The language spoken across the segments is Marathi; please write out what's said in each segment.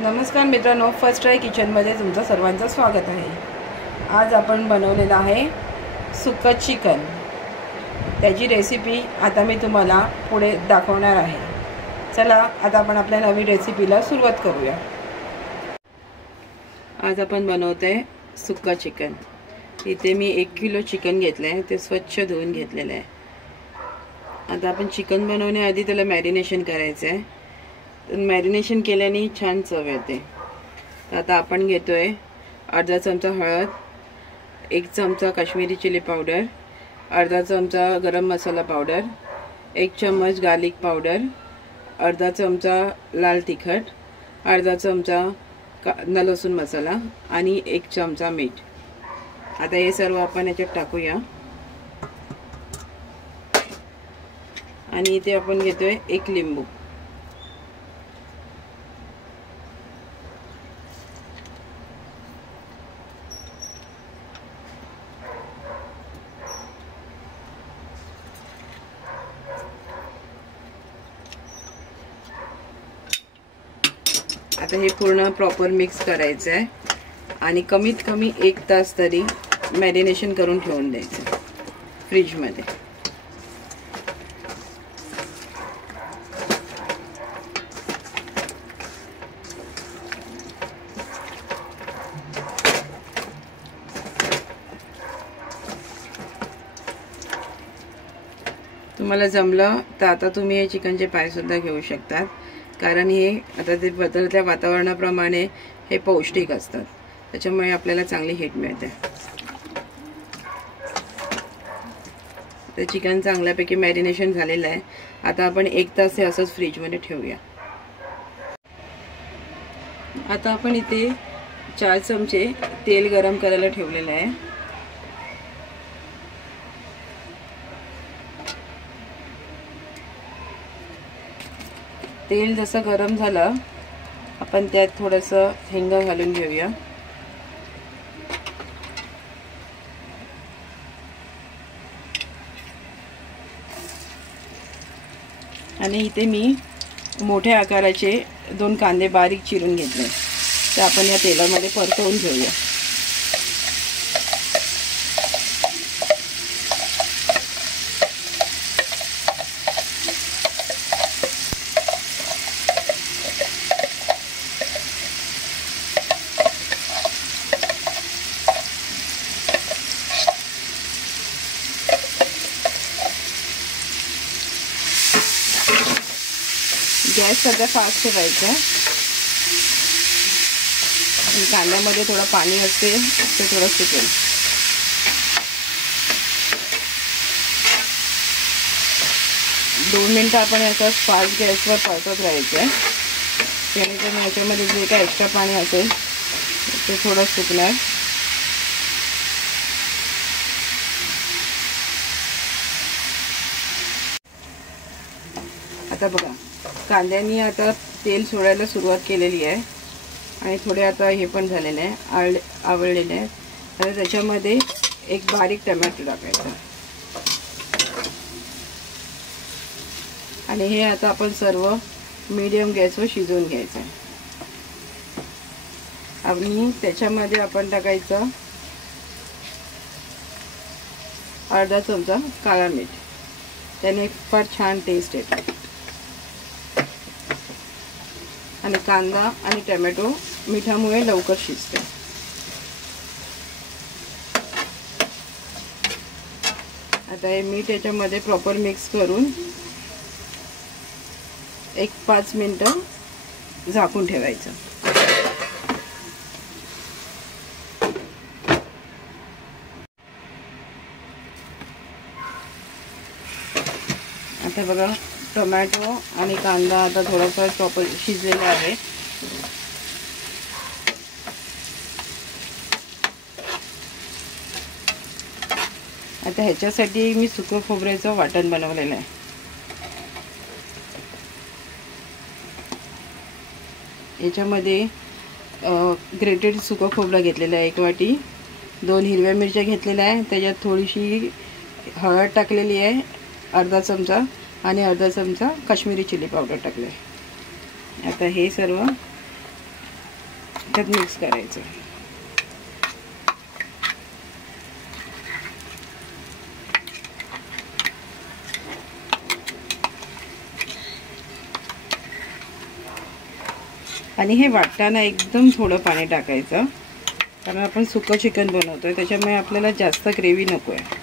नमस्कार मित्रांनो, फर्स्ट ट्राय किचनमध्ये तुमचं सर्वांचं स्वागत आहे। आज आपण बनवलेलं आहे सुक्कं चिकन। त्याची रेसिपी आता मी तुम्हाला पुढे दाखवणार आहे। चला आता आपण आपल्या नवीन रेसिपीला सुरुवात करूया। आज आपण बनवतोय सुक्कं चिकन। इथे मी 1 किलो चिकन घेतलंय, ते स्वच्छ धुवून घेतलेलं आहे। आता आपण चिकन बनवण्याआधी त्याला मॅरिनेशन करायचं आहे। मॅरिनेशन केल्याने छान चव येते। आता आपण घेतोय अर्धा चमचा हळद, 1 चमचा काश्मीरी चिली पावडर, अर्धा चमचा गरम मसाला पावडर, 1 चम्मच गार्लिक पावडर, अर्धा चमचा लाल तिखट, अर्धा चमचा कांदा लसूण मसाला आणि 1 चमचा मीठ। आता हे सर्व आपण याच्यात टाकूया आणि इथे आपण घेतोय 1 लिंबू। आता हे पूर्ण प्रॉपर मिक्स करायचं आहे आणि कमीत कमी 1 तास तरी मॅरिनेशन करून ठेवून द्यायचं फ्रीज मध्ये। तुम्हाला जमलं तर आता तुम्ही हे चिकनचे पाय सुद्धा घेऊ शकतात, कारण हे आता ते बदलत्या वातावरणाप्रमाणे हे पौष्टिक असतात, त्याच्यामुळे आपल्याला चांगली हिट मिळते। ते चिकन चांगल्यापैकी मॅरिनेशन झालेलं आहे। आता आपण 1 तास हे असंच फ्रीज मध्ये ठेवूया। आता आपण इथे 4 चमचे तेल गरम करायला ठेवलेलं आहे। तेल जसं गरम झालं आपण त्यात थोडंसं हिंग घालून घेऊया। आणि इथे मी मोठ्या आकाराचे 2 कांदे बारीक चिरून घेतले, ते आपण या तेलामध्ये परतवून घेऊया। गॅस सध्या फास्ट ठेवायचा आहे। कांद्यामध्ये थोडं पाणी असते, ते थोडं सुकेल। दोन मिनिटं आपण याचा फास्ट गॅसवर परतत राहायचं आहे, जेणेकरून याच्यामध्ये जे काही एक्स्ट्रा पाणी असेल ते थोडं सुकणार। आता बघा, कांद्यानी आता तेल सोडायला सुरुवात केलेली आहे आणि थोडे आता हे पण झालेले आहे, आवळलेले आहे। तर त्याच्यामध्ये 1 बारीक टोमॅटो टाकायचा आणि हे आता आपण सर्व मीडियम गॅसवर शिजवून घ्यायचं आहे। आणि त्याच्यामध्ये आपण टाकायचं अर्धा चमचा काळा मीठ, त्याने फार छान टेस्ट येते। आणि कांदा आणि टोमॅटो मिठामुळे लवकर शिजते। आता हे मीठ याच्यामध्ये प्रॉपर मिक्स करून 1-5 मिनिटं झाकून ठेवायचं। आता बघा, टोमॅटो आणि कांदा आता थोडासा प्रॉपर शिजलेला आहे। आता ह्याच्यासाठी मी सुकं खोबऱ्याचं वाटण बनवलेलं आहे। याच्यामध्ये ग्रेटेड सुकं खोबरं घेतलेलं आहे 1 वाटी, 2 हिरव्या मिरच्या घेतलेल्या आहे, त्याच्यात थोडीशी हळद टाकलेली आहे अर्धा चमचा आणि अर्धा चमचा काश्मीरी चिली पावडर टाकले। आता हे सर्व त्यात मिक्स करायचं. आणि हे वाटताना एकदम थोडं पाणी टाकायचं, कारण आपण सुकं चिकन बनवतोय त्याच्यामुळे आपल्याला जास्त ग्रेव्ही नको आहे.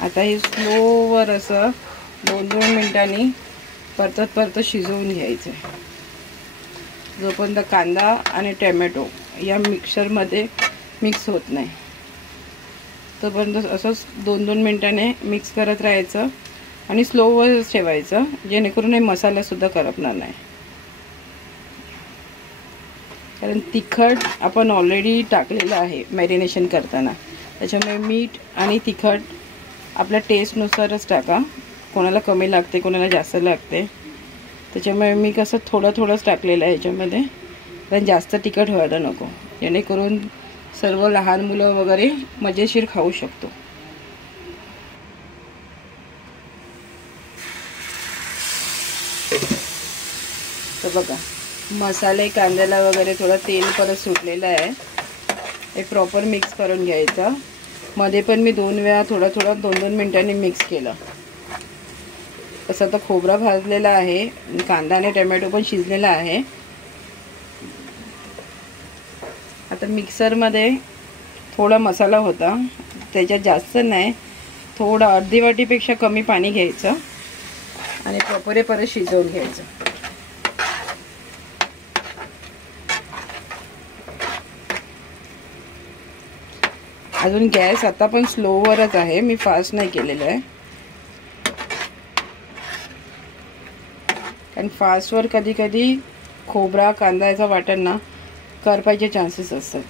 आता हे स्लोवर असं 2-2 मिनिटांनी परतत शिजवून घ्यायचं, जोपर्यंत कांदा आणि टोमॅटो या मिक्सरमध्ये मिक्स होत नाही तोपर्यंत असंच 2-2 मिनिटांनी मिक्स करत राहायचं आणि स्लोवर ठेवायचं, जेणेकरून हे मसालासुद्धा करपणार नाही. कारण तिखट आपण ऑलरेडी टाकलेलं आहे मॅरिनेशन करताना, त्याच्यामुळे मीठ आणि तिखट आपल्या टेस्टनुसारच टाका. कोणाला कमी लागते, कोणाला जास्त लागते, त्याच्यामुळे मी कसं थोडंच टाकलेलं आहे ह्याच्यामध्ये, कारण जास्त तिखट व्हायला नको, जेणेकरून सर्व लहान मुलं वगैरे मजेशीर खाऊ शकतो. तर बघा मसाले कांद्याला वगैरे थोडं तेल परत सुटलेलं आहे. हे प्रॉपर मिक्स करून घ्यायचं. मध्ये पण मी 2 वेळा थोडं 2-2 मिनिटांनी मिक्स केलं. तसं तर खोबरा भाजलेला आहे, कांदा आणि टोमॅटो पण शिजलेला आहे. आता मिक्सरमध्ये थोडा मसाला होता, त्याच्यात जास्त नाही, थोडं अर्धी वाटीपेक्षा कमी पाणी घ्यायचं आणि प्रॉपर परत शिजवून घ्यायचं. अजून गॅस आता पण स्लोवरच आहे, मी फास्ट नाही केलेलं आहे, कारण फास्टवर कधी खोबरा कांदा वाटण ना करपायचे चान्सेस असतात.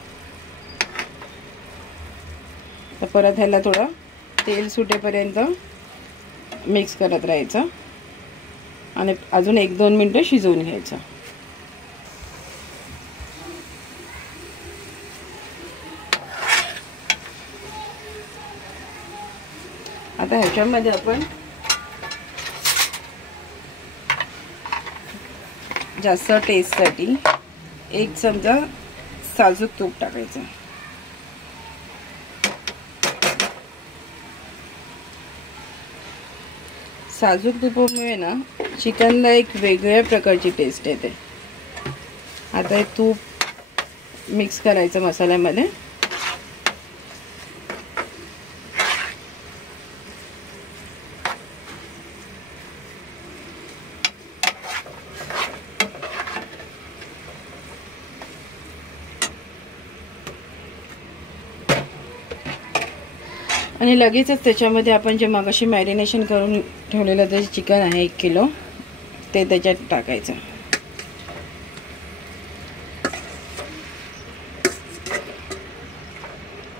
तर परत ह्याला थोडं तेल सुटेपर्यंत मिक्स करत राहायचं आणि अजून 1-2 मिनिटं शिजवून घ्यायचं. आता ह्याच्यामध्ये आपण जास्त टेस्टसाठी 1 चमचा साजूक तूप टाकायचं. साजूक तुपामुळे ना चिकनला एक वेगळ्या प्रकारची टेस्ट येते. आता हे तूप मिक्स करायचं मसाल्यामध्ये. आणि लगेचच त्याच्यामध्ये आपण जे मगाशी मॅरिनेशन करून ठेवलेलं ते चिकन आहे 1 किलो ते त्याच्यात टाकायचं.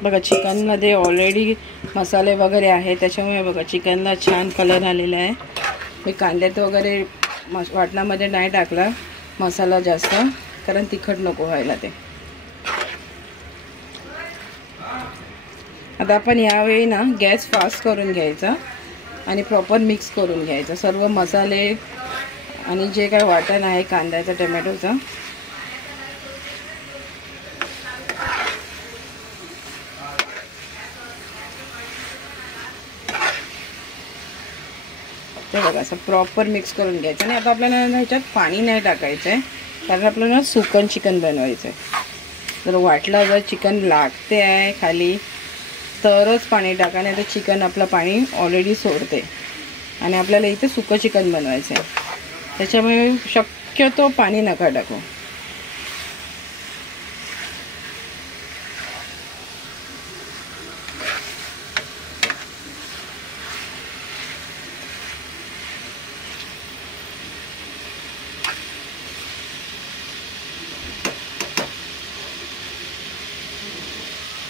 बघा चिकनमध्ये ऑलरेडी मसाले वगैरे आहे, त्याच्यामुळे बघा चिकनला छान कलर आलेला आहे. मी कांद्यात वगैरे वाटणामध्ये नाही टाकला मसाला जास्त, कारण तिखट नको व्हायला ते. आता आपण यावेळी ना गॅस फास्ट करून घ्यायचा आणि प्रॉपर मिक्स करून घ्यायचं सर्व मसाले आणि जे काय वाटण आहे कांद्याचा टोमॅटोचा. ते बघा असं प्रॉपर मिक्स करून घ्यायचं. आणि आता आपल्याला ह्याच्यात पाणी नाही टाकायचं आहे, कारण आपल्याला सुकन चिकन बनवायचं आहे. जर वाटलं जर चिकन लागते आहे खाली तरच पाणी टाका, नाही तर चिकन आपलं पाणी ऑलरेडी सोडते आणि आपल्याला इथे सुकं चिकन बनवायचं आहे, त्याच्यामुळे शक्यतो पाणी नका टाकू.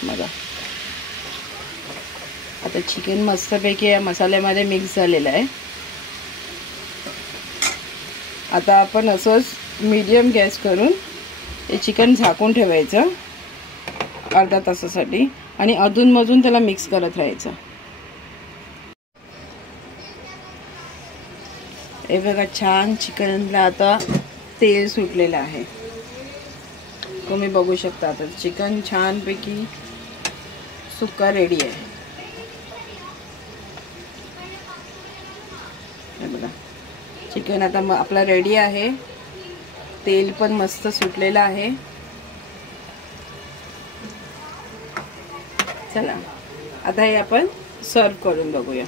बघा आता चिकन मस्तपैकी या मसाल्यामध्ये मिक्स झालेलं आहे. आता आपण असंच मीडियम गॅस करून हे चिकन झाकून ठेवायचं अर्धा तासासाठी आणि अधूनमधून त्याला मिक्स करत राहायचं. हे बघा छान चिकनला आता तेल सुटलेलं आहे. तुम्ही बघू शकता आता चिकन छानपैकी सुक्का रेडी आहे. हे बघा चिकन आता आपला रेडी आहे. तेल पण मस्त सुटलेलं आहे. चला आता हे आपण सर्व करून बघूया.